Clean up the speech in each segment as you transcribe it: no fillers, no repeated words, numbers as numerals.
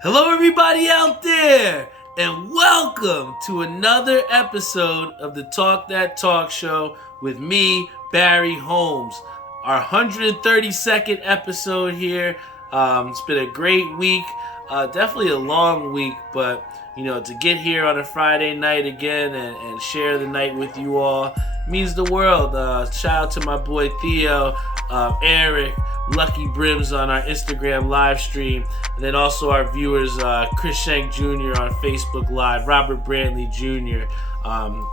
Hello, everybody out there, and welcome to another episode of the Talk That Talk Show with me, Barry Holmes. Our 132nd episode here. It's been a great week, definitely a long week, but to get here on a Friday night again and share the night with you all means the world. Shout out to my boy Theo, Eric, Lucky Brims on our Instagram live stream, and then also our viewers, Chris Shank Jr. on Facebook Live, Robert Brantley Jr.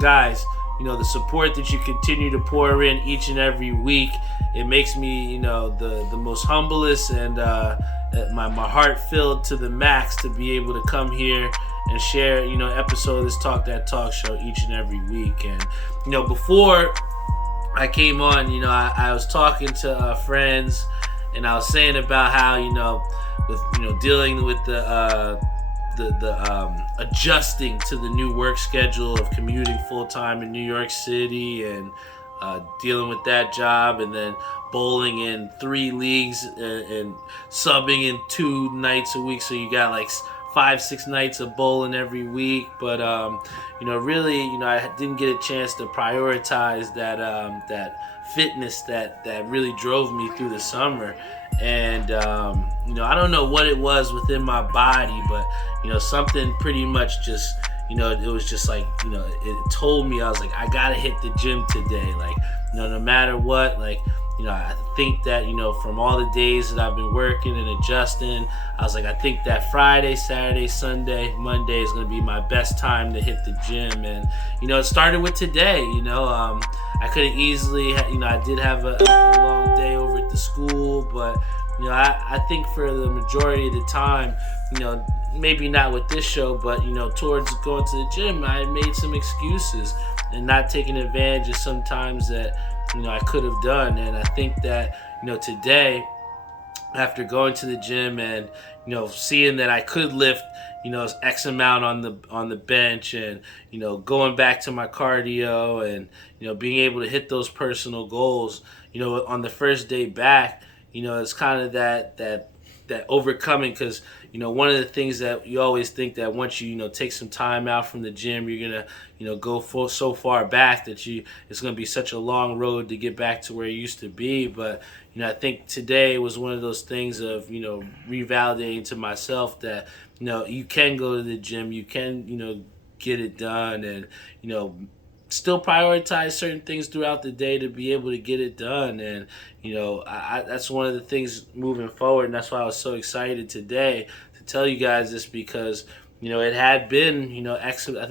Guys, the support that you continue to pour in each and every week, it makes me, the most humblest and my heart filled to the max to be able to come here and share, episode of this Talk That Talk Show each and every week. And, before I came on, I was talking to friends, and I was saying about how, with, dealing with the adjusting to the new work schedule of commuting full-time in New York City and dealing with that job, and then bowling in 3 leagues and subbing in 2 nights a week, so you got like 5-6 nights of bowling every week. But really, I didn't get a chance to prioritize that fitness that really drove me through the summer. And I don't know what it was within my body, but something pretty much just it was just like it told me, I was like, I gotta hit the gym today, like no matter what. Like I think that from all the days that I've been working and adjusting, I was like, I think that Friday, Saturday, Sunday, Monday is gonna be my best time to hit the gym. And it started with today. I could have easily I did have a long day over at the school, but I think for the majority of the time, maybe not with this show, but towards going to the gym, I made some excuses and not taking advantage of sometimes that I could have done. And I think that today, after going to the gym and seeing that I could lift X amount on the bench, and going back to my cardio, and being able to hit those personal goals on the first day back, it's kind of that overcoming, because one of the things that you always think that once you take some time out from the gym, you're gonna go so far back that it's gonna be such a long road to get back to where you used to be. But I think today was one of those things of revalidating to myself that you can go to the gym, you can get it done, and still prioritize certain things throughout the day to be able to get it done. And that's one of the things moving forward, and that's why I was so excited today to tell you guys this, because it had been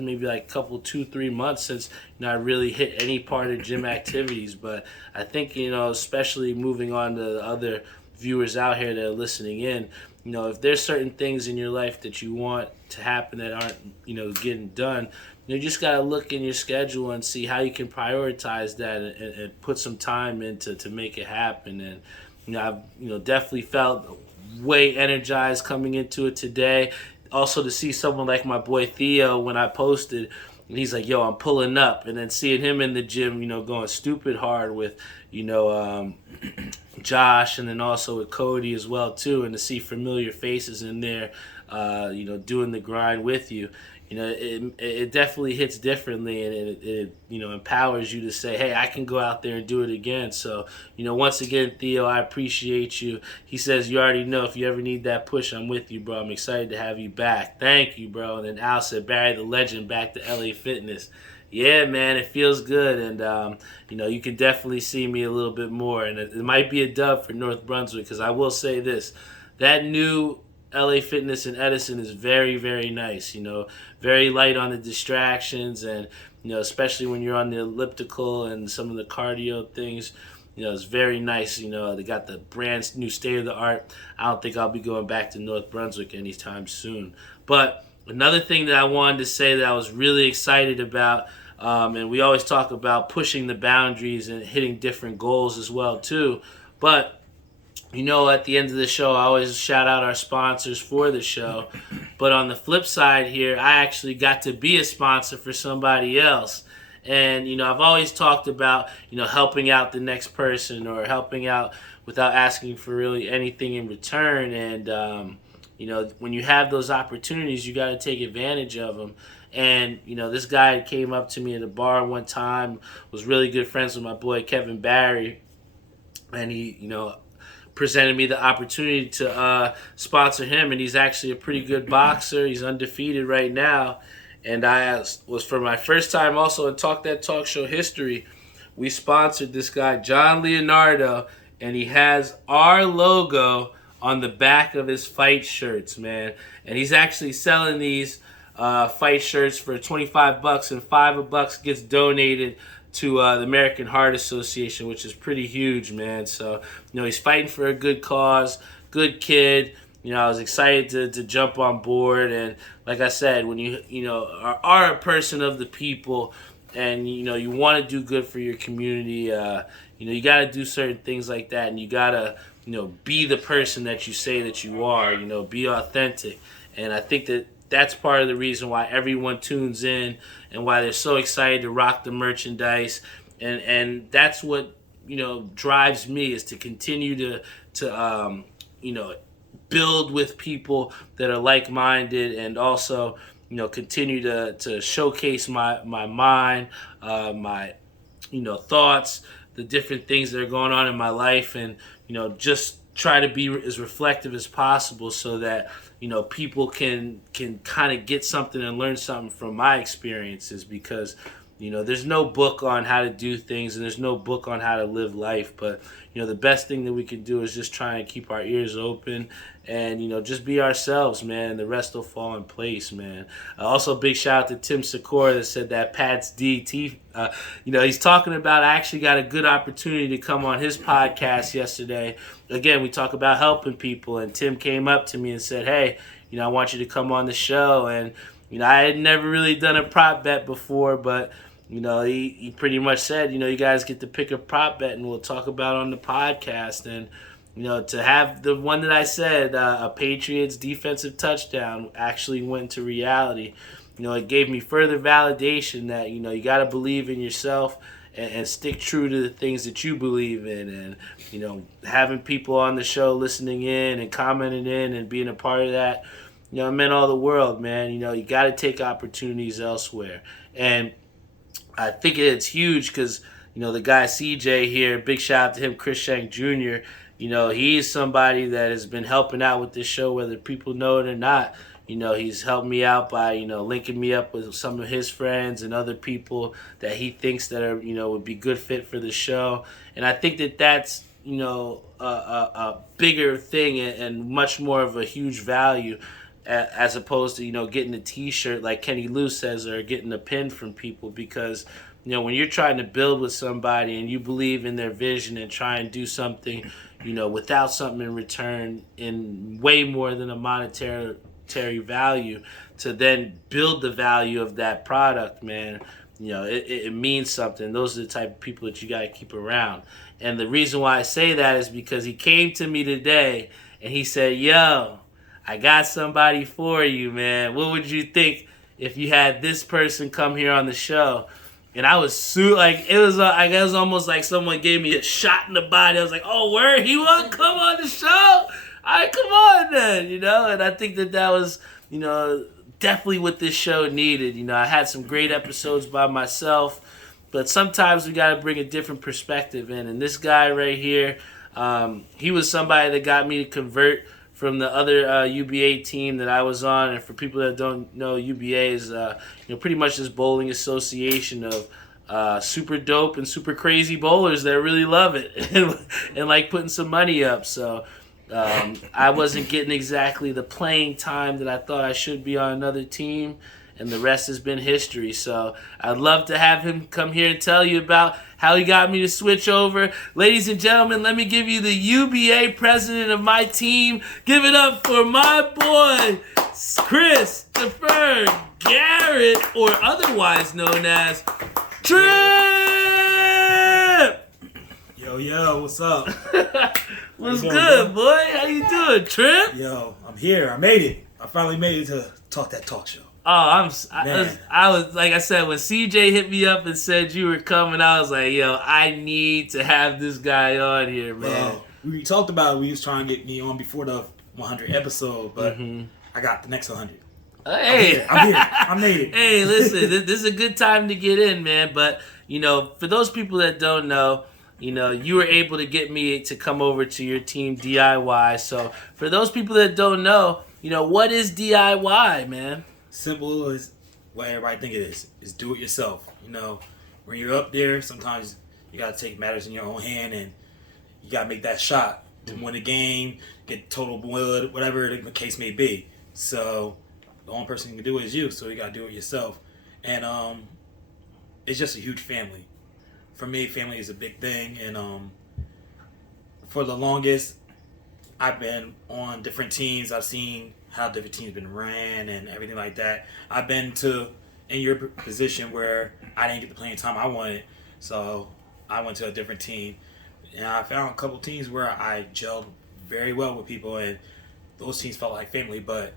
maybe like a couple 2-3 months since I really hit any part of gym activities. But I think especially moving on to the other viewers out here that are listening in, if there's certain things in your life that you want to happen that aren't getting done, you just got to look in your schedule and see how you can prioritize that and put some time into to make it happen. And I've definitely felt way energized coming into it today. Also, to see someone like my boy Theo, when I posted, and he's like, yo, I'm pulling up. And then seeing him in the gym, going stupid hard with, Josh, and then also with Cody as well, too. And to see familiar faces in there, doing the grind with you. It definitely hits differently, and it empowers you to say, hey, I can go out there and do it again. So, once again, Theo, I appreciate you. He says, you already know, if you ever need that push, I'm with you, bro. I'm excited to have you back. Thank you, bro. And then Al said, Barry the Legend, back to LA Fitness. Yeah, man, it feels good. And, you can definitely see me a little bit more. And it might be a dub for North Brunswick, because I will say this, that new LA Fitness in Edison is very, very nice, very light on the distractions, and, especially when you're on the elliptical and some of the cardio things, it's very nice. They got the brand new state-of-the-art. I don't think I'll be going back to North Brunswick anytime soon. But another thing that I wanted to say that I was really excited about, and we always talk about pushing the boundaries and hitting different goals as well, too. But at the end of the show, I always shout out our sponsors for the show. But on the flip side here, I actually got to be a sponsor for somebody else. And, I've always talked about, helping out the next person, or helping out without asking for really anything in return. And when you have those opportunities, you got to take advantage of them. And, this guy came up to me at a bar one time, was really good friends with my boy Kevin Barry, and he, presented me the opportunity to sponsor him, and he's actually a pretty good boxer. He's undefeated right now. And I was, for my first time also in Talk That Talk Show history, we sponsored this guy, John Leonardo, and he has our logo on the back of his fight shirts, man. And he's actually selling these fight shirts for $25, and $5 gets donated to the American Heart Association, which is pretty huge, man. So, he's fighting for a good cause, good kid. I was excited to jump on board. And like I said, when you are a person of the people, and you want to do good for your community, you got to do certain things like that, and you got to be the person that you say that you are. Be authentic. And I think that's part of the reason why everyone tunes in and why they're so excited to rock the merchandise. And that's what drives me, is to continue to build with people that are like-minded, and also continue to showcase my mind, my thoughts, the different things that are going on in my life, and just try to be as reflective as possible, so that people can kind of get something and learn something from my experiences. Because there's no book on how to do things, and there's no book on how to live life. But the best thing that we can do is just try and keep our ears open, and just be ourselves, man, and the rest will fall in place, man. Also, big shout out to Tim Secor that said that Pat's DT. He's talking about, I actually got a good opportunity to come on his podcast yesterday. Again, we talk about helping people, and Tim came up to me and said, hey, I want you to come on the show. And I had never really done a prop bet before, but he pretty much said, you guys get to pick a prop bet and we'll talk about it on the podcast. And to have the one that I said, a Patriots defensive touchdown, actually went to reality. It gave me further validation that you got to believe in yourself, and stick true to the things that you believe in. And having people on the show listening in and commenting in and being a part of that, it meant all the world, man. You got to take opportunities elsewhere. And I think it's huge because, the guy CJ here, big shout out to him, Chris Shank Jr., he's somebody that has been helping out with this show, whether people know it or not. He's helped me out by, linking me up with some of his friends and other people that he thinks that are, would be good fit for the show. And I think that that's, a bigger thing and much more of a huge value, as opposed to, getting a t-shirt like Kenny Lou says, or getting a pin from people. Because, when you're trying to build with somebody and you believe in their vision and try and do something, without something in return, in way more than a monetary value, to then build the value of that product, man, it means something. Those are the type of people that you got to keep around. And the reason why I say that is because he came to me today and he said, yo, I got somebody for you, man. What would you think if you had this person come here on the show? And I was it was I guess almost like someone gave me a shot in the body. I was like, oh, word, he want to come on the show? All right, come on then, And I think that was, definitely what this show needed. I had some great episodes by myself, but sometimes we got to bring a different perspective in. And this guy right here, he was somebody that got me to convert from the other UBA team that I was on. And for people that don't know, UBA is pretty much this bowling association of super dope and super crazy bowlers that really love it and like putting some money up. So I wasn't getting exactly the playing time that I thought I should be on another team, and the rest has been history. So I'd love to have him come here and tell you about how he got me to switch over. Ladies and gentlemen, let me give you the UBA president of my team. Give it up for my boy, Christopher Garrett, or otherwise known as Tripp! Yo, what's up? What's good, boy? How you doing, Tripp? Yo, I'm here. I made it. I finally made it to Talk That Talk Show. Oh, I was like I said, when CJ hit me up and said you were coming, I was like, yo, I need to have this guy on here, man. We talked about it. We was trying to get me on before the 100 episode, but I got the next 100. Hey, I'm here. I made it. Hey, listen, this is a good time to get in, man. But for those people that don't know, you were able to get me to come over to your team DIY. So for those people that don't know, what is DIY, man? Simple as what everybody think it is. Is do it yourself. When you're up there, sometimes you gotta take matters in your own hand and you gotta make that shot to win a game, get total blood, whatever the case may be. So the only person who can do it is you. So you gotta do it yourself. And it's just a huge family. For me, family is a big thing. And for the longest, I've been on different teams. I've seen how different teams been ran and everything like that. I've been in your position where I didn't get the playing time I wanted, so I went to a different team. And I found a couple teams where I gelled very well with people, and those teams felt like family. But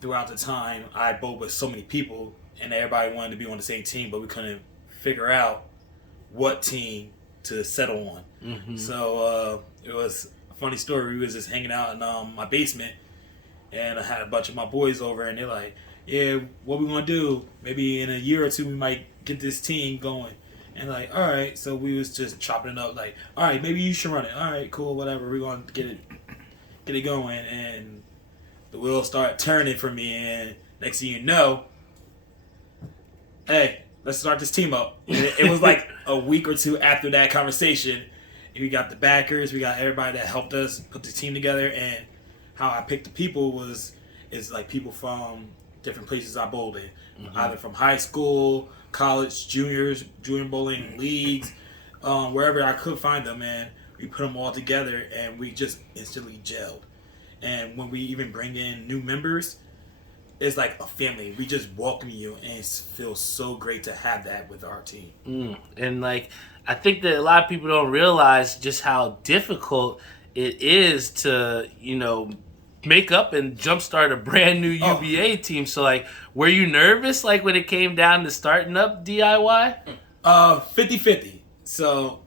throughout the time, I bowled with so many people, and everybody wanted to be on the same team, but we couldn't figure out what team to settle on. Mm-hmm. So it was a funny story. We was just hanging out in my basement, and I had a bunch of my boys over, and they're like, yeah, what we want to do, maybe in a year or two we might get this team going. And like, all right, so we was just chopping it up like, all right, maybe you should run it. All right, cool, whatever, we're going to get it going. And the wheels start turning for me, and next thing you know, hey, let's start this team up. It was like a week or two after that conversation, and we got the backers, we got everybody that helped us put the team together. And how I picked the people is like people from different places I bowled in, either from high school, college, junior bowling leagues, wherever I could find them, and we put them all together, and we just instantly gelled. And when we even bring in new members, it's like a family. We just welcome you, and it feels so great to have that with our team. And I think that a lot of people don't realize just how difficult it is to, make up and jumpstart a brand new UBA team. So were you nervous when it came down to starting up DIY? 50-50. So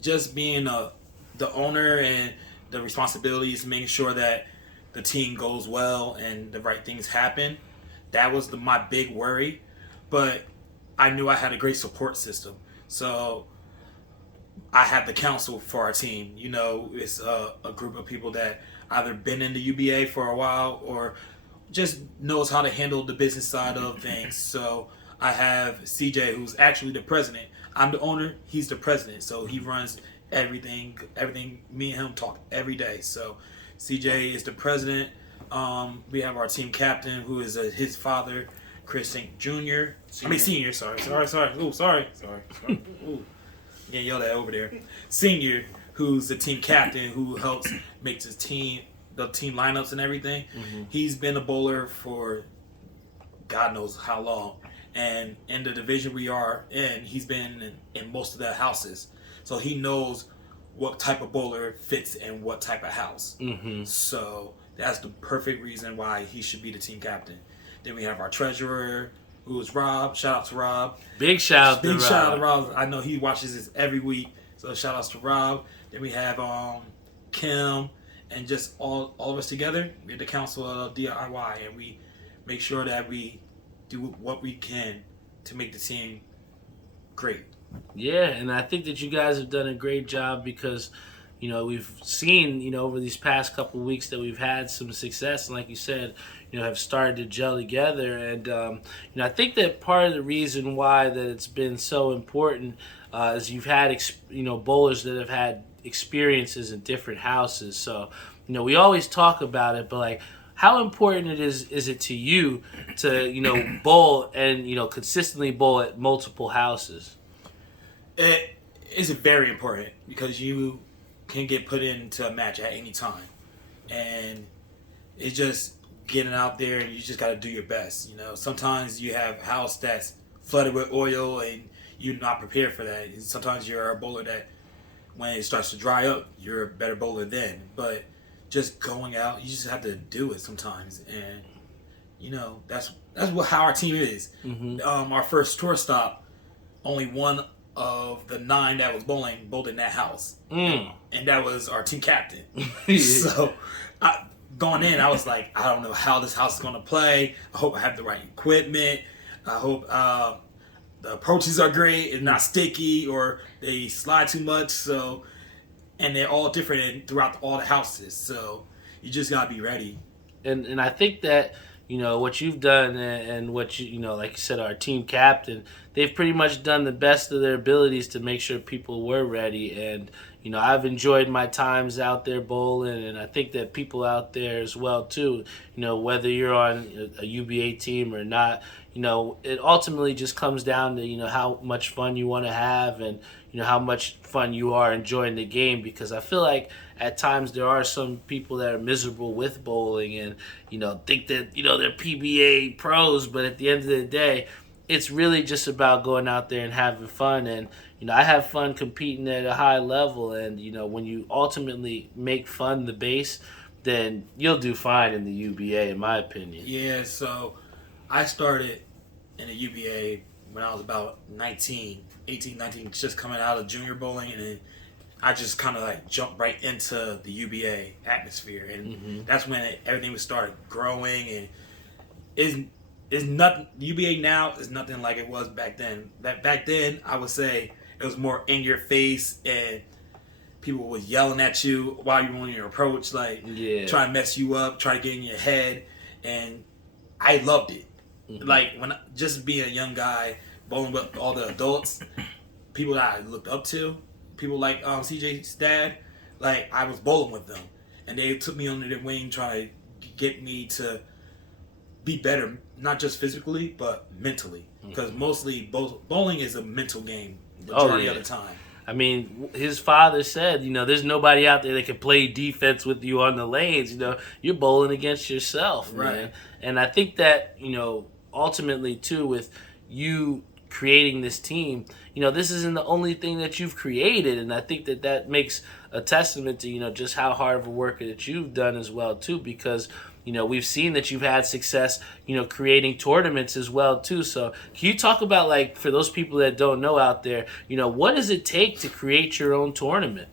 just being the owner and the responsibilities, making sure that the team goes well and the right things happen, that was my big worry. But I knew I had a great support system. So I had the council for our team. It's a group of people that either been in the UBA for a while or just knows how to handle the business side of things. So I have CJ, who's actually the president. I'm the owner, he's the president. So he runs everything. Me and him talk every day. So CJ is the president. We have our team captain, who is his father, Chris St. Jr. Senior. Sorry. Oh, sorry. Ooh. Yeah, yell that over there. Senior, who's the team captain, who helps make the team lineups and everything. Mm-hmm. He's been a bowler for God knows how long. And in the division we are in, he's been in most of the houses. So he knows what type of bowler fits in what type of house. Mm-hmm. So that's the perfect reason why he should be the team captain. Then we have our treasurer, who is Rob. Shout out to Rob. Big shout out to Rob. I know he watches this every week. So shout outs to Rob. Then we have Kim, and just all of us together. We're the council of DIY, and we make sure that we do what we can to make the team great. Yeah, and I think that you guys have done a great job because, we've seen, over these past couple of weeks that we've had some success, and like you said, have started to gel together. And, I think that part of the reason why that it's been so important is you've had, bowlers that have had experiences in different houses. So, we always talk about it, but how important is it to you to, bowl and, consistently bowl at multiple houses? It is very important because you can get put into a match at any time. And it's just getting out there, and you just got to do your best. Sometimes you have a house that's flooded with oil and you're not prepared for that. And sometimes you're a bowler that when it starts to dry up, you're a better bowler then. But just going out, you just have to do it sometimes. And, that's how our team is. Mm-hmm. Our first tour stop, only one of the 9 that was bowled in that house. And that was our team captain. So Going in, I was like, I don't know how this house is going to play. I hope I have the right equipment. I hope the approaches are great and not sticky or they slide too much. So, and they're all different throughout all the houses. So you just gotta be ready. And I think that what you've done and what like you said, our team captain, they've pretty much done the best of their abilities to make sure people were ready. And I've enjoyed my times out there bowling, and I think that people out there as well too. Whether you're on a UBA team or not, it ultimately just comes down to how much fun you want to have, and how much fun you are enjoying the game. Because I feel like at times there are some people that are miserable with bowling and think that they're PBA pros, but at the end of the day, it's really just about going out there and having fun. And I have fun competing at a high level, and when you ultimately make fun the base, then you'll do fine in the UBA, in my opinion. Yeah, so I started in the UBA when I was about 18, 19, just coming out of junior bowling, and then I just kind of like jumped right into the UBA atmosphere, and that's when everything was started growing. And is nothing. UBA now is nothing like it was back then. Back then, I would say it was more in your face, and people were yelling at you while you were on your approach, like trying to mess you up, trying to get in your head, and I loved it. Like when just being a young guy bowling with all the adults, people that I looked up to, people like CJ's dad, like I was bowling with them, and they took me under their wing, trying to get me to be better, not just physically but mentally, because mostly bowling is a mental game majority of the time. I mean, his father said, there's nobody out there that can play defense with you on the lanes. You're bowling against yourself, right, man. And I think that, ultimately, too, with you creating this team, this isn't the only thing that you've created. And I think that makes a testament to, just how hard of a work that you've done as well, too, because we've seen that you've had success, creating tournaments as well, too. So can you talk about, like, for those people that don't know out there, what does it take to create your own tournament?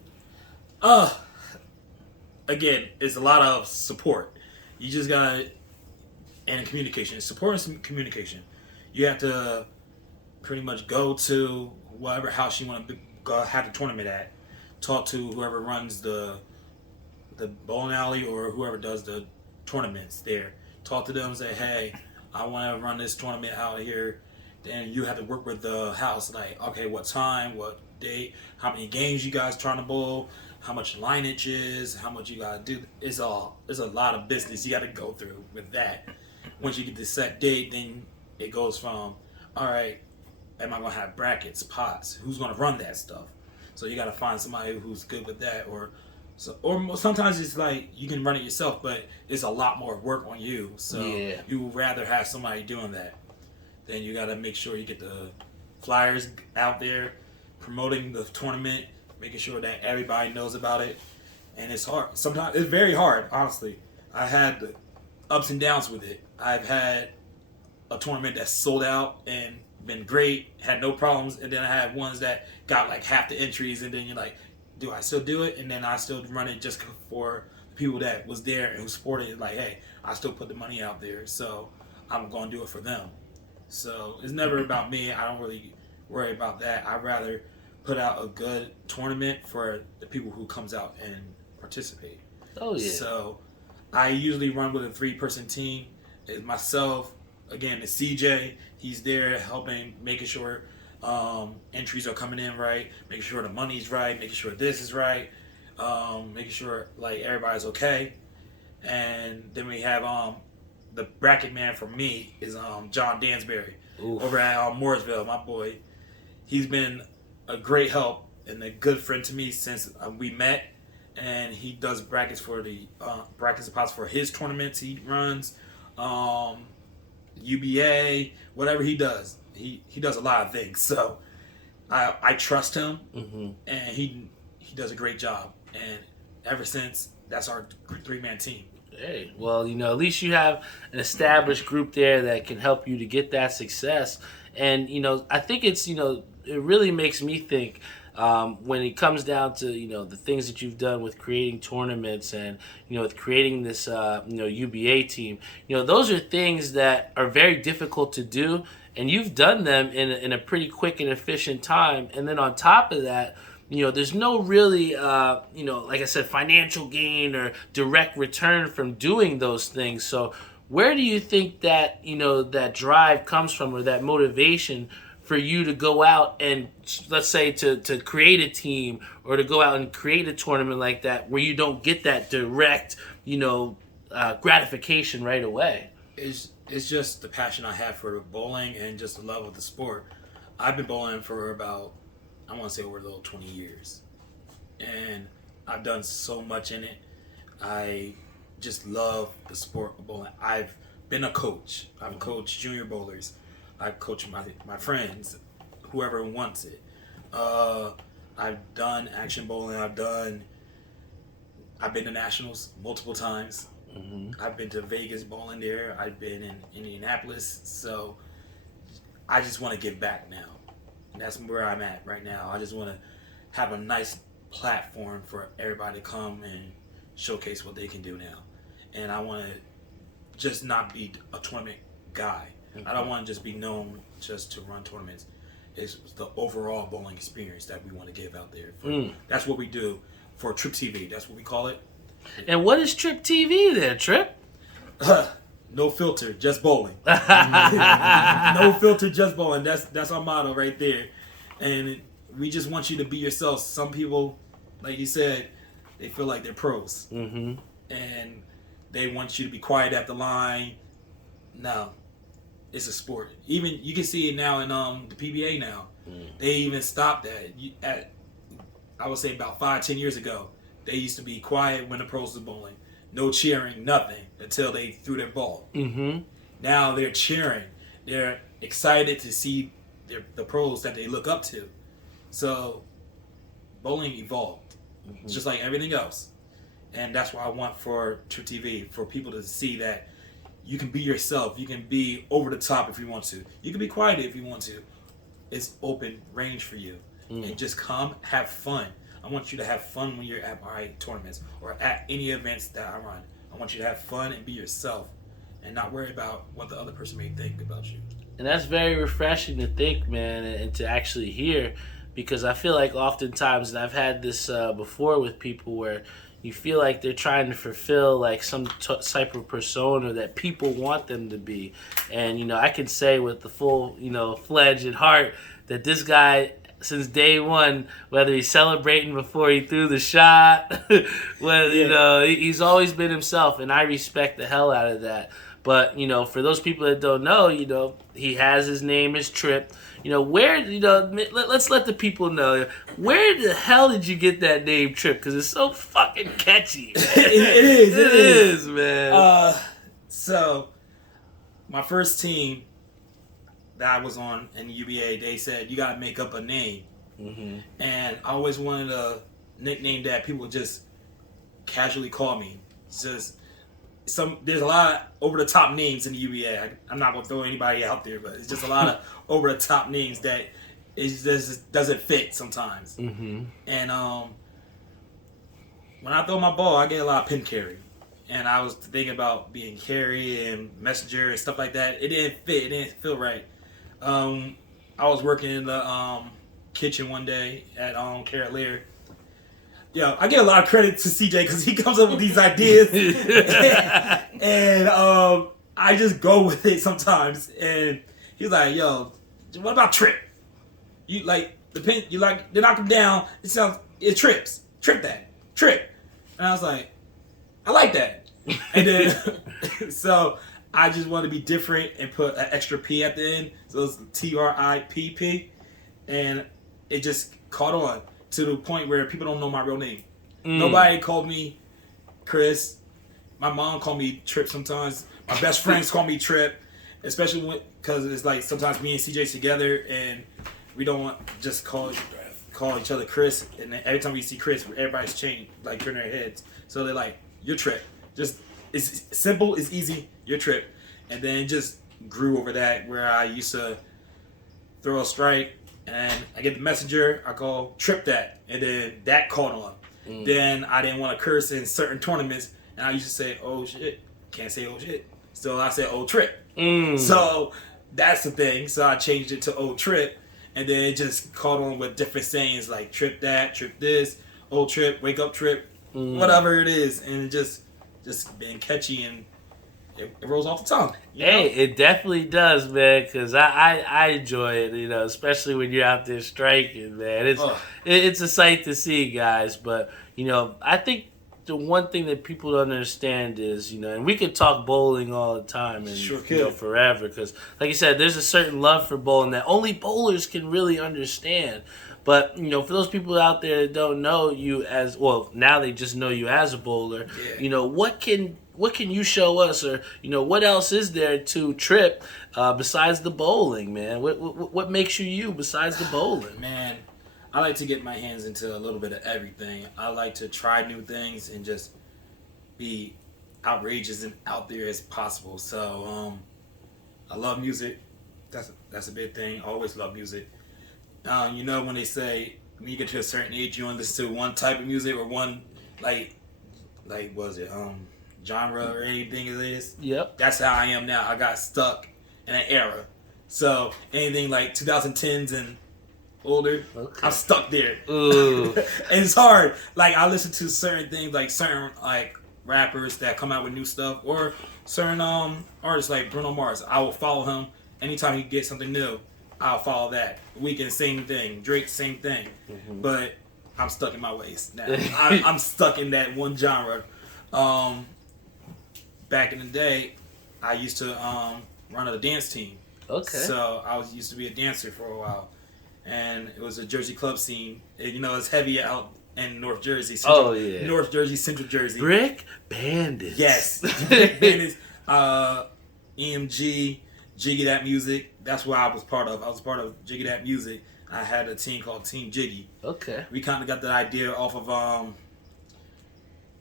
Again, it's a lot of support. You just got and communication. Support and communication. You have to pretty much go to whatever house you want to go have the tournament at. Talk to whoever runs the bowling alley or whoever does the tournaments there. Talk to them and say, hey, I want to run this tournament out here. Then you have to work with the house, like, okay, what time, what date, how many games you guys trying to bowl, how much lineage is, how much you gotta do. It's a lot of business you gotta go through with that. Once you get the set date, then it goes from, all right, am I gonna have brackets, pots, who's gonna run that stuff? So you gotta find somebody who's good with that, or sometimes it's like you can run it yourself, but it's a lot more work on you. So you would rather have somebody doing that. Then you gotta make sure you get the flyers out there, promoting the tournament, making sure that everybody knows about it. And it's hard. Sometimes it's very hard, honestly. I had the ups and downs with it. I've had a tournament that sold out and been great, had no problems, and then I had ones that got like half the entries, and then you're like, do I still do it? And then I still run it just for the people that was there and who supported it. Like, hey, I still put the money out there, so I'm going to do it for them. So it's never about me. I don't really worry about that. I'd rather put out a good tournament for the people who comes out and participate. Oh, yeah. So I usually run with a 3-person team. It's myself, again, it's CJ. He's there helping, making sure entries are coming in right, making sure the money's right, making sure this is right, making sure like everybody's okay. And then we have the bracket man for me is John Dansbury. Oof. Over at Mooresville, my boy. He's been a great help and a good friend to me since we met, and he does brackets for the brackets and pots for his tournaments he runs, UBA, whatever he does. He does a lot of things, so I trust him, and he does a great job. And ever since, that's our 3-man team. Hey, well, at least you have an established group there that can help you to get that success. And, I think it's, it really makes me think when it comes down to the things that you've done with creating tournaments and with creating this UBA team, those are things that are very difficult to do, and you've done them in a pretty quick and efficient time. And then on top of that, there's no really, like I said, financial gain or direct return from doing those things. So where do you think that, that drive comes from, or that motivation for you to go out and, let's say, to create a team or to go out and create a tournament like that where you don't get that direct, gratification right away? It's just the passion I have for bowling and just the love of the sport. I've been bowling for about, I want to say, over the 20 years. And I've done so much in it. I just love the sport of bowling. I've been a coach. I've coached junior bowlers. I've coached my friends, whoever wants it. I've done action bowling. I've been to nationals multiple times. Mm-hmm. I've been to Vegas bowling there. I've been in Indianapolis. So I just want to give back now. And that's where I'm at right now. I just want to have a nice platform for everybody to come and showcase what they can do now. And I want to just not be a tournament guy. Mm-hmm. I don't want to just be known just to run tournaments. It's the overall bowling experience that we want to give out there. That's what we do for Tripp TV. That's what we call it. And what is Tripp TV there, Tripp? No filter, just bowling. No filter, just bowling. That's our motto right there. And we just want you to be yourself. Some people, like you said, they feel like they're pros. Mm-hmm. And they want you to be quiet at the line. No, it's a sport. Even you can see it now in the PBA now. They even stopped that. I would say about 5-10 years ago, they used to be quiet when the pros were bowling. No cheering, nothing, until they threw their ball. Mm-hmm. Now they're cheering. They're excited to see the pros that they look up to. So bowling evolved, just like everything else. And that's what I want for Tripp TV, for people to see that you can be yourself. You can be over the top if you want to. You can be quiet if you want to. It's open range for you. And just come, have fun. I want you to have fun when you're at my tournaments or at any events that I run. I want you to have fun and be yourself and not worry about what the other person may think about you. And that's very refreshing to think, man, and to actually hear, because I feel like oftentimes, and I've had this before with people, where you feel like they're trying to fulfill like some type of persona that people want them to be. And, I can say with the full, fledged heart that this guy, since day one, whether he's celebrating before he threw the shot, whether, he's always been himself, and I respect the hell out of that. But, for those people that don't know, he has his name is Tripp. Where, let's let the people know, where the hell did you get that name Tripp? Because it's so fucking catchy. It is, man. So, my first team that I was on in the UBA, they said, you got to make up a name. Mm-hmm. And I always wanted a nickname that people would just casually call me. It's just there's a lot of over-the-top names in the UBA. I'm not going to throw anybody out there, but it's just a lot of over-the-top names that it just doesn't fit sometimes. Mm-hmm. And when I throw my ball, I get a lot of pin carry. And I was thinking about being carry and messenger and stuff like that. It didn't fit. It didn't feel right. I was working in the kitchen one day at Garrett Lear. I get a lot of credit to CJ because he comes up with these ideas, and I just go with it sometimes. And he's like, "Yo, what about Tripp? You like the pin? You like they knock him down? It trips. Tripp that. Tripp." And I was like, "I like that." And then so I just want to be different and put an extra P at the end, so it's TRIPP, and it just caught on to the point where people don't know my real name. Nobody called me Chris. My mom called me Tripp sometimes. My best friends call me Tripp, especially because it's like sometimes me and CJ together, and we don't want just call each other Chris. And then every time we see Chris, everybody's changed, like turn their heads. So they're like, "You're Tripp." Just it's simple, it's easy. You're Tripp, and then just grew over that where I used to throw a strike, And I get the messenger. I call Tripp that, and then that caught on. Then I didn't want to curse in certain tournaments, and I used to say, "Oh shit," can't say "oh shit," so I said "oh Tripp." So that's the thing. So I changed it to "oh Tripp," and then it just caught on with different sayings like "Tripp that," "Tripp this," "oh Tripp," "wake up Tripp," whatever it is, and it just been catchy and. It rolls off the tongue. Hey, it definitely does, man. Because I enjoy it, especially when you're out there striking, man. It's a sight to see, guys. But I think the one thing that people don't understand is, and we could talk bowling all the time and forever. Because, like you said, there's a certain love for bowling that only bowlers can really understand. But, for those people out there that don't know you as well, now they just know you as a bowler. Yeah. What can you show us, or what else is there to Tripp besides the bowling, man? What makes you besides the bowling? Man, I like to get my hands into a little bit of everything. I like to try new things and just be outrageous and out there as possible. So I love music. That's a big thing. I always love music. When they say when you get to a certain age, you only listen to one type of music or one like what was it genre or anything it is. Yep. That's how I am now. I got stuck in an era. So anything like 2010s and older, I'm stuck there. Ooh. And it's hard. Like I listen to certain things, like certain like rappers that come out with new stuff, or certain artists like Bruno Mars. I will follow him anytime he gets something new. I'll follow that. Weeknd, same thing. Drake, same thing. But I'm stuck in my ways now. I'm stuck in that one genre. Back in the day, I used to run a dance team. Okay. So I used to be a dancer for a while, and it was a Jersey club scene. It's heavy out in North Jersey. North Jersey, Central Jersey. Brick Bandits. Yes, Brick Bandits. EMG, Jiggy That Music. That's what I was part of. I was part of Jiggy That Music. I had a team called Team Jiggy. Okay. We kind of got that idea off of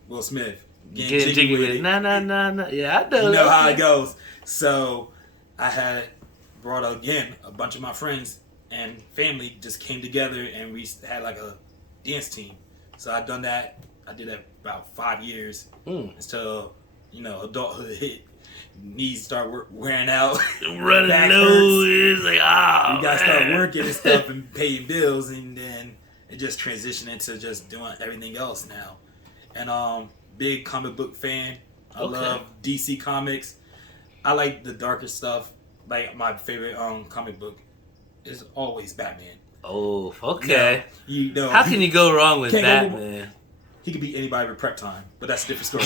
Will Smith. Getting jiggy with it. Nah. Yeah, I know. You know how it goes. So I had brought again a bunch of my friends and family just came together and we had like a dance team. So I done that. I did that about 5 years until adulthood hit. Knees start wearing out. Running low. It's like, you gotta start working and stuff and paying bills, and then it just transitioned into just doing everything else now. And big comic book fan. I love DC Comics. I like the darker stuff. Like my favorite comic book is always Batman. Oh, okay. Now, how can you go wrong with Batman? He could beat anybody with prep time, but that's a different story.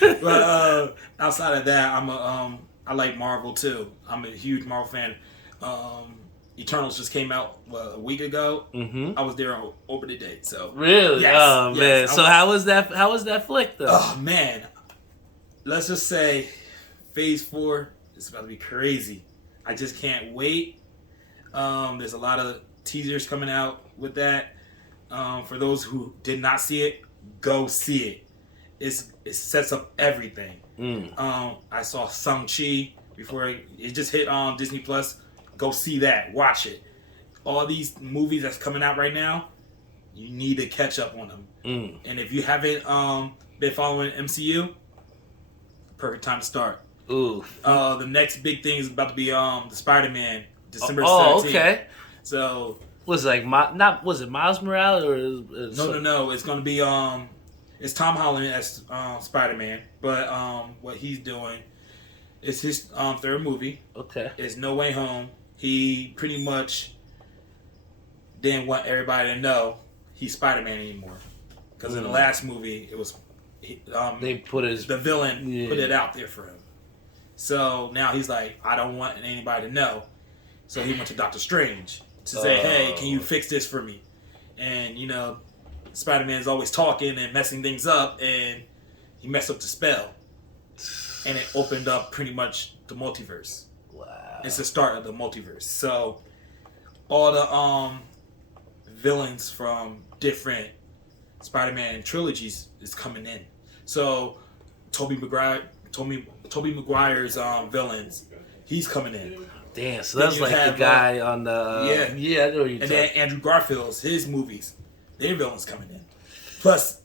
But outside of that, I like Marvel too. I'm a huge Marvel fan. Eternals just came out a week ago. I was there on opening day. So really, yes, man. So how was that? How was that flick though? Oh man, let's just say Phase 4 is about to be crazy. I just can't wait. There's a lot of teasers coming out with that. For those who did not see it, go see it. It sets up everything. I saw Shang-Chi before it just hit on Disney Plus. Go see that. Watch it. All these movies that's coming out right now, you need to catch up on them. And if you haven't been following MCU, perfect time to start. Ooh. The next big thing is about to be the Spider-Man, December 17th. Oh, okay. So was it was it Miles Morales or No. It's gonna be it's Tom Holland as Spider-Man, but what he's doing is his third movie. Okay. It's No Way Home. He pretty much didn't want everybody to know he's Spider-Man anymore, because in the last movie it was they put the villain put it out there for him. So now he's like, I don't want anybody to know. So he went to Doctor Strange to say, hey, can you fix this for me? And, Spider-Man's always talking and messing things up, and he messed up the spell. And it opened up pretty much the multiverse. Wow. It's the start of the multiverse. So all the villains from different Spider-Man trilogies is coming in. So Tobey Maguire's villains, he's coming in. Damn, so Then that's you like the have, guy on the... Yeah, I know what you're And talking then Andrew Garfield's, his movies, their villains coming in. Plus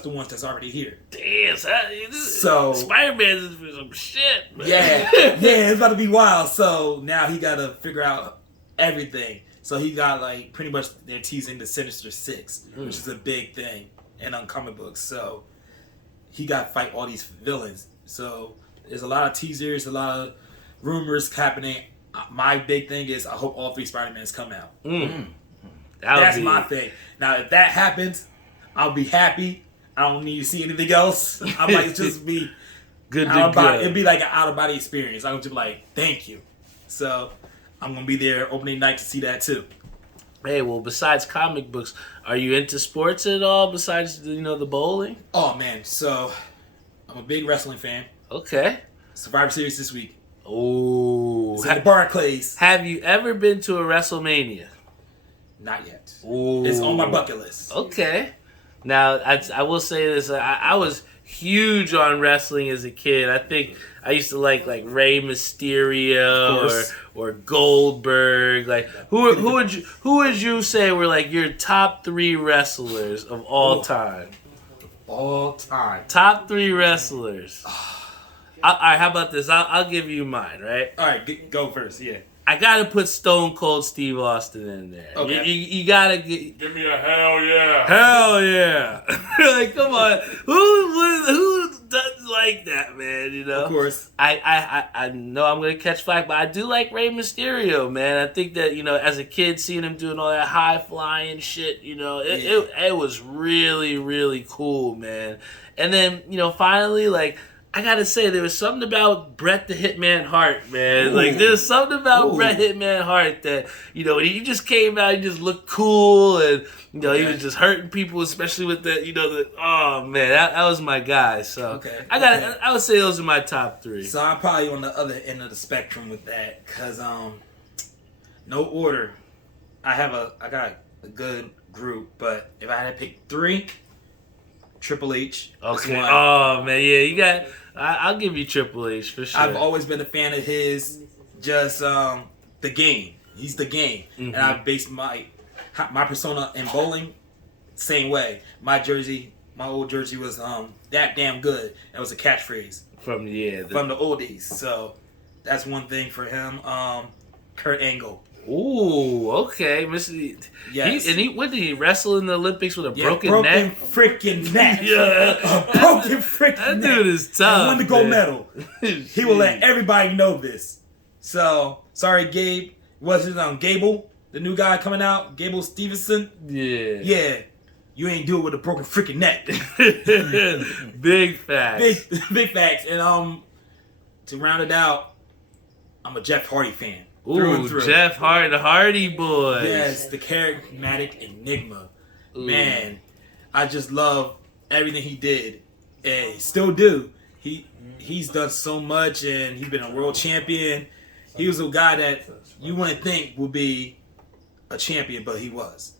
the ones that's already here. Damn, so Spider-Man is for some shit, man. Yeah, it's about to be wild. So now he got to figure out everything. So he got like pretty much they're teasing the Sinister Six, which is a big thing in comic books. So he got to fight all these villains. So there's a lot of teasers, a lot of rumors happening. My big thing is I hope all 3 Spider-Mans come out. That's my thing. Now if that happens, I'll be happy. I don't need to see anything else. I might just be good to go. It'd be like an out-of-body experience. I would just be like, thank you. So I'm going to be there opening night to see that too. Hey, well, besides comic books, are you into sports at all besides, the bowling? Oh, man. So I'm a big wrestling fan. Okay. Survivor Series this week. Oh. It's at the Barclays. Have you ever been to a Wrestlemania? Not yet. Ooh. It's on my bucket list. Okay. Now, I will say this. I was huge on wrestling as a kid. I think I used to like Rey Mysterio or Goldberg. Like who would you say were like your top 3 wrestlers of all time? All time. Top 3 wrestlers. All right, how about this? I'll give you mine, right? All right, go first. Yeah. I gotta put Stone Cold Steve Austin in there. Okay. You gotta Give me a hell yeah. hell yeah! Like, come on, who doesn't like that, man? Of course. I know I'm gonna catch flack, but I do like Rey Mysterio, man. I think that as a kid seeing him doing all that high flying shit, it was really really cool, man. And then finally like. I gotta say, there was something about Bret the Hitman Hart, man. Ooh. Like, there's something about Bret Hitman Hart that, he just came out, he just looked cool, and, he was just hurting people, especially with oh, man, that was my guy. So, I would say those are my top 3. So, I'm probably on the other end of the spectrum with that, because, no order. I got a good group, but if I had to pick 3, Triple H. Okay. Oh, man, yeah, you got... I'll give you Triple H for sure. I've always been a fan of his, just the game. He's the game. Mm-hmm. And I based my persona in bowling same way. My old jersey was that damn good. That was a catchphrase. From the oldies. So that's one thing for him. Kurt Angle. Ooh, okay. Yes. When did he wrestle in the Olympics with a broken neck? Freaking neck. Yeah. A broken freaking that neck. Dude is tough. And won the gold medal. He will let everybody know this. So, sorry, Gabe. What's his name? Gable? The new guy coming out? Gable Stevenson? Yeah. Yeah. You ain't do it with a broken freaking neck. Big facts. Big facts. And to round it out, I'm a Jeff Hardy fan. Ooh, Jeff Hardy, the Hardy Boys. Yes, the charismatic enigma. Ooh. Man, I just love everything he did, and still do. He's done so much, and he's been a world champion. He was a guy that you wouldn't think would be a champion, but he was.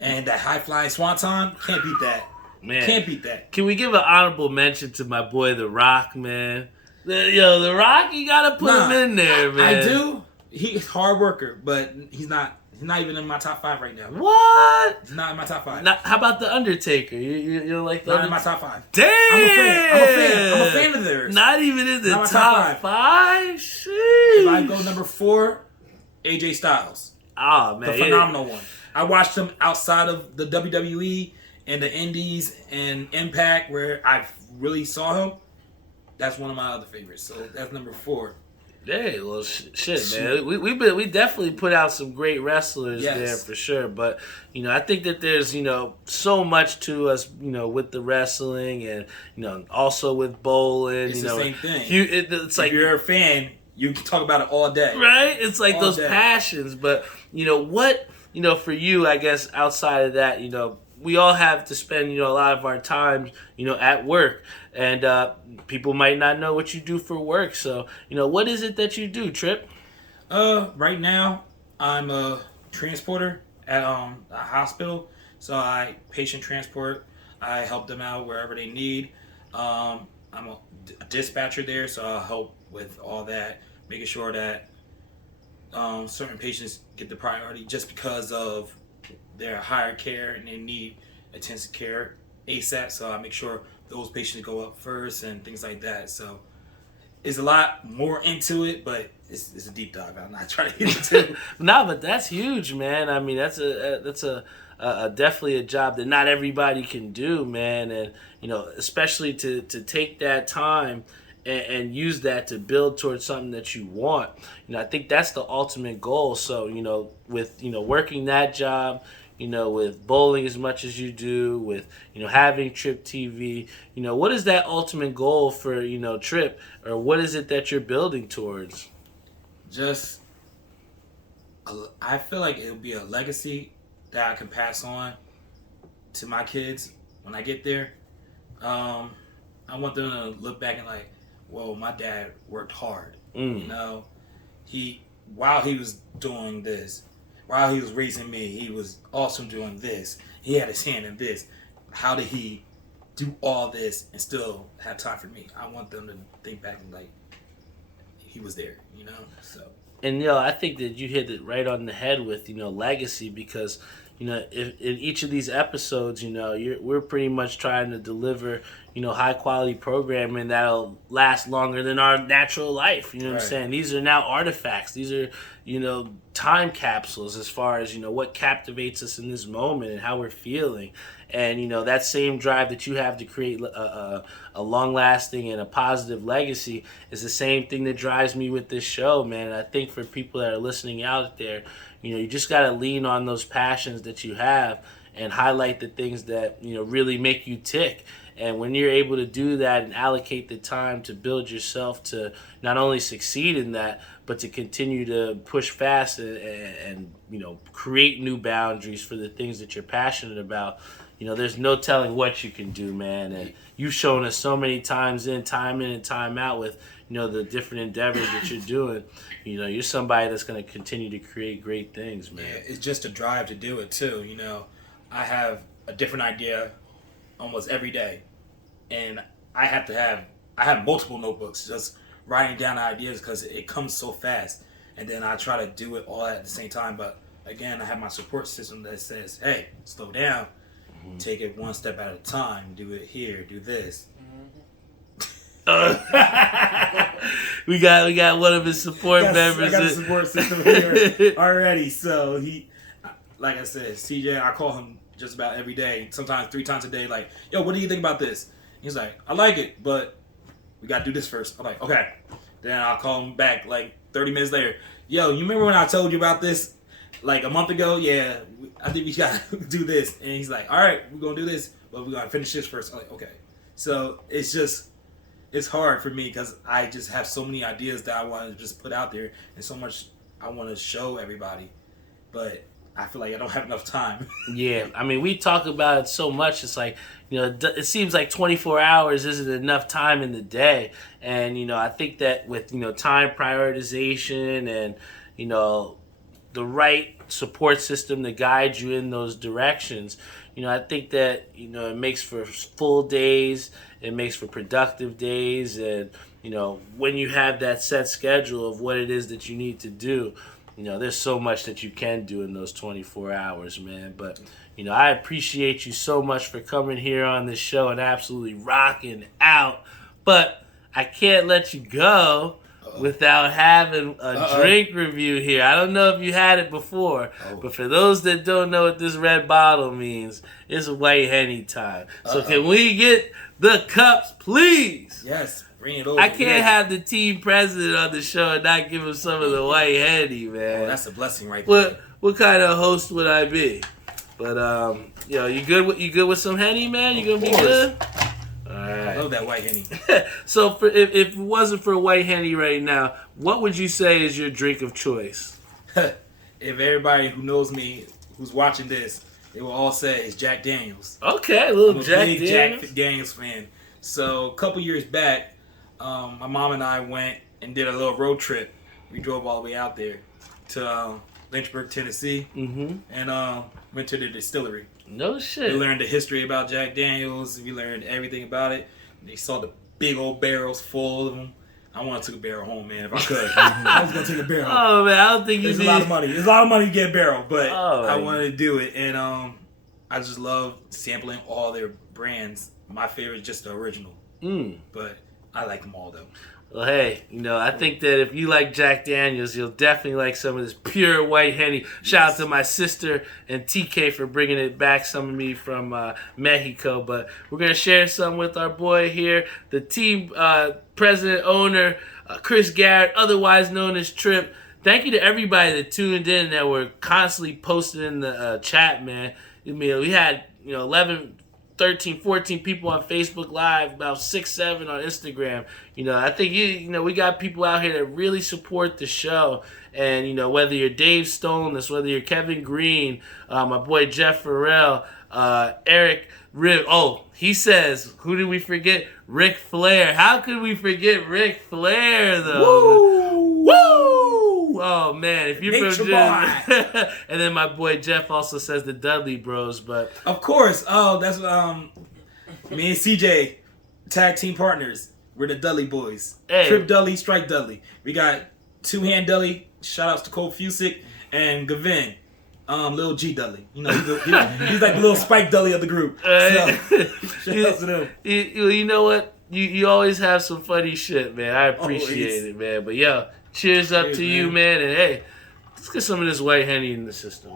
And that high flying swanton, can't beat that. Man, can't beat that. Can we give an honorable mention to my boy The Rock, man? The Rock, you gotta put him in there, man. I do. He's a hard worker, but he's not even in my top 5 right now. What? He's not in my top 5. How about The Undertaker? You like the Not in my top 5. Damn! I'm a fan of theirs. Not even in the top 5? Sheesh. If I go number 4, AJ Styles. Oh, man. The phenomenal one. I watched him outside of the WWE and the Indies and Impact where I really saw him. That's one of my other favorites. So that's number 4. Hey, well, shit, man. We definitely put out some great wrestlers there for sure. But I think that there's so much to us with the wrestling and also with bowling. It's the same thing. It's like if you're a fan, you can talk about it all day. Right? It's like all those passions. But what for you, I guess outside of that, we all have to spend a lot of our time at work. And people might not know what you do for work. So, what is it that you do, Tripp? Right now, I'm a transporter at a hospital. So I patient transport. I help them out wherever they need. I'm a dispatcher there, so I'll help with all that, making sure that certain patients get the priority just because of their higher care and they need intensive care ASAP. So I make sure those patients go up first and things like that. So it's a lot more into it, but it's a deep dive. I'm not trying to get into it. No, but that's huge, man. I mean, that's definitely a job that not everybody can do, man. And especially to take that time and use that to build towards something that you want. I think that's the ultimate goal. So with working that job, with bowling as much as you do, with having Tripp TV, what is that ultimate goal for Tripp, or what is it that you're building towards? I feel like it'll be a legacy that I can pass on to my kids when I get there. I want them to look back and like, whoa, my dad worked hard. While he was doing this, while he was raising me, he was also doing this. He had his hand in this. How did he do all this and still have time for me? I want them to think back and like, he was there, So. And I think that you hit it right on the head with legacy, because if, in each of these episodes, we're pretty much trying to deliver high quality programming that'll last longer than our natural life. You know what I'm saying? These are now artifacts. These are time capsules as far as what captivates us in this moment and how we're feeling. And that same drive that you have to create a long-lasting and a positive legacy is the same thing that drives me with this show, man. I think for people that are listening out there, you just got to lean on those passions that you have and highlight the things that really make you tick. And when you're able to do that and allocate the time to build yourself to not only succeed in that, but to continue to push fast and create new boundaries for the things that you're passionate about, there's no telling what you can do, man. And you've shown us so many times in and time out with the different endeavors that you're doing. You're somebody that's going to continue to create great things, man. Yeah, it's just a drive to do it too. I have a different idea almost every day, and I have multiple notebooks just writing down ideas because it comes so fast, and then I try to do it all at the same time. But again, I have my support system that says, hey, slow down, take it one step at a time, do it here, do this. We got one of his support members. I got a support system here already. So he, like I said, CJ, I call him just about every day, sometimes 3 times a day. Like, yo, what do you think about this? He's like, I like it, but we gotta do this first. I'm like, okay. Then I'll call him back like 30 minutes later. Yo, you remember when I told you about this like a month ago? Yeah, I think we gotta do this. And he's like, all right, we're gonna do this, but we're gonna finish this first. I'm like, okay. So it's hard for me because I just have so many ideas that I want to just put out there and so much I want to show everybody, but I feel like I don't have enough time. Yeah, I mean, we talk about it so much. It's like, it seems like 24 hours isn't enough time in the day. And, I think that with, time prioritization and, the right support system to guide you in those directions, I think that, it makes for full days, it makes for productive days, and, when you have that set schedule of what it is that you need to do, there's so much that you can do in those 24 hours, man. But, I appreciate you so much for coming here on this show and absolutely rocking out. But I can't let you go without having a drink review here. I don't know if you had it before, but for those that don't know what this red bottle means, it's a white Henny time. So can we get the cups, please? Yes, bring it over. I can't have the team president on the show and not give him some of the white Henny, man. Oh, that's a blessing right there. What kind of host would I be? But you good with some Henny, man? You gonna be good? All right. I love that white Henny. So if it wasn't for white Henny right now, what would you say is your drink of choice? If everybody who knows me, who's watching this, they will all say it's Jack Daniels. Okay, a little I'm a Jack big Daniels. Jack Daniels fan. So a couple years back, my mom and I went and did a little road trip. We drove all the way out there to Lynchburg, Tennessee, and went to the distillery. No shit. We learned the history about Jack Daniels. We learned everything about it. They saw the big old barrels full of them. I want to take a barrel home, man, if I could. I was going to take a barrel. Oh, man, I don't think you It's need... a lot of money. It's a lot of money to get a barrel, but Oh, I man. wanted to do it. And I just love sampling all their brands. My favorite is just the original. But I like them all, though. Well, hey, I think that if you like Jack Daniels, you'll definitely like some of this pure white Henny. Shout out to my sister and TK for bringing it back, some of me from Mexico. But we're going to share some with our boy here, the team president, owner, Chris Garrett, otherwise known as Tripp. Thank you to everybody that tuned in, that were constantly posting in the chat, man. I mean, we had 11, 13, 14 people on Facebook Live, about 6, 7 on Instagram. I think we got people out here that really support the show. And whether you're Dave Stonelis, whether you're Kevin Green, my boy Jeff Farrell, Eric Rib. Oh, he says, who did we forget? Ric Flair. How could we forget Ric Flair though? Woo! Woo! Oh man, if you're Nature from Jersey. And then my boy Jeff also says the Dudley Bros, but Of course. Oh, that's me and CJ, tag team partners. We're the Dudley boys. Hey. Tripp Dudley, Strike Dudley. We got Two Hand Dudley. Shout outs to Cole Fusick and Gavin. Little G Dudley. He's like the little Spike Dudley of the group. So, shout outs to them. You know what? You always have some funny shit, man. I appreciate it, man. But yo, cheers up to you, man. And hey, let's get some of this white Henny in the system.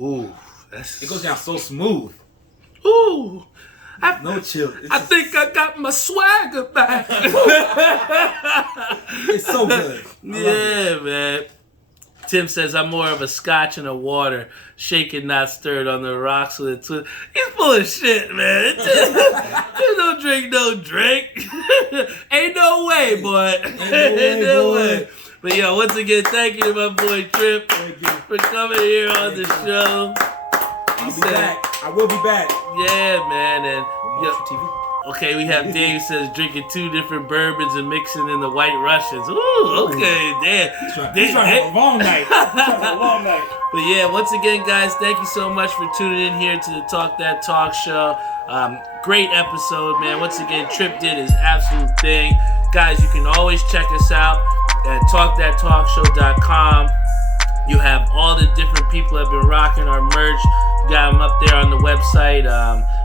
Ooh, It goes down so smooth. Ooh. No chill. I think I got my swagger back. It's so good. Yeah, man. Tim says, I'm more of a scotch and a water, shaken, not stirred on the rocks with a twist. He's full of shit, man. There's no drink. Ain't no way, boy. Ain't no way. But yo, once again, thank you to my boy Tripp for coming here on the show. I'll be back. I will be back. Yeah, man. And yo, TV. okay, we have Dave says drinking 2 different bourbons and mixing in the White Russians. Ooh, okay, damn. He's trying to have a long night. But yeah, once again, guys, thank you so much for tuning in here to the Talk That Talk show. Great episode, man. Once again, Tripp did his absolute thing. Guys, you can always check us out at talkthattalkshow.com. You have all the different people that have been rocking our merch. We got them up there on the website.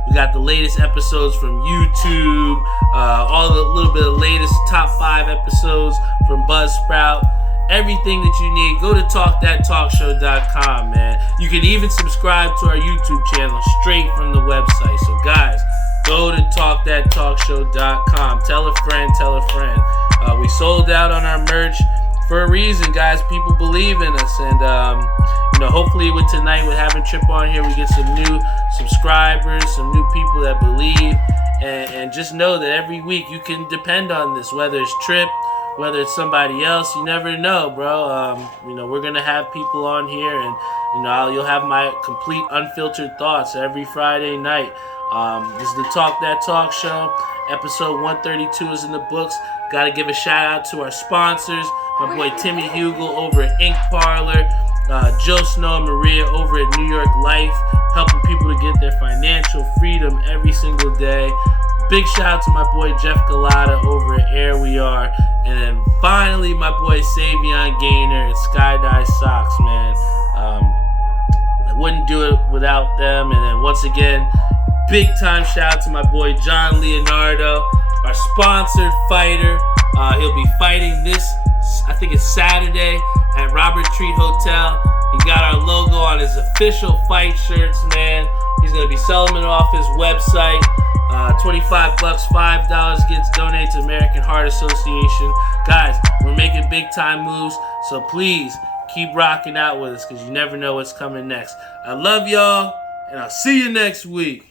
We got the latest episodes from YouTube. All the little bit of latest top 5 episodes from Buzzsprout. Everything that you need, go to talkthattalkshow.com, man. You can even subscribe to our YouTube channel straight from the website. So guys, go to talkthattalkshow.com. Tell a friend. We sold out on our merch for a reason, guys. People believe in us, and hopefully with tonight, with having Tripp on here, we get some new subscribers, some new people that believe, and just know that every week you can depend on this, whether it's Tripp, whether it's somebody else. You never know, bro. We're gonna have people on here, and you'll have my complete unfiltered thoughts every Friday night. This is the Talk That Talk show. Episode 132 is in the books. Got to give a shout out to our sponsors. My boy Timmy Hugel over at Ink Parlor. Joe Snow and Maria over at New York Life, helping people to get their financial freedom every single day. Big shout out to my boy Jeff Galata over at Air We Are. And then finally, my boy Savion Gaynor at Skydive Socks, man. I wouldn't do it without them. And then once again, big time shout out to my boy John Leonardo, our sponsored fighter. He'll be fighting this, I think it's Saturday, at Robert Treat Hotel. He got our logo on his official fight shirts, man. He's going to be selling it off his website. $25, $5 gets donated to American Heart Association. Guys, we're making big time moves, so please keep rocking out with us, because you never know what's coming next. I love y'all, and I'll see you next week.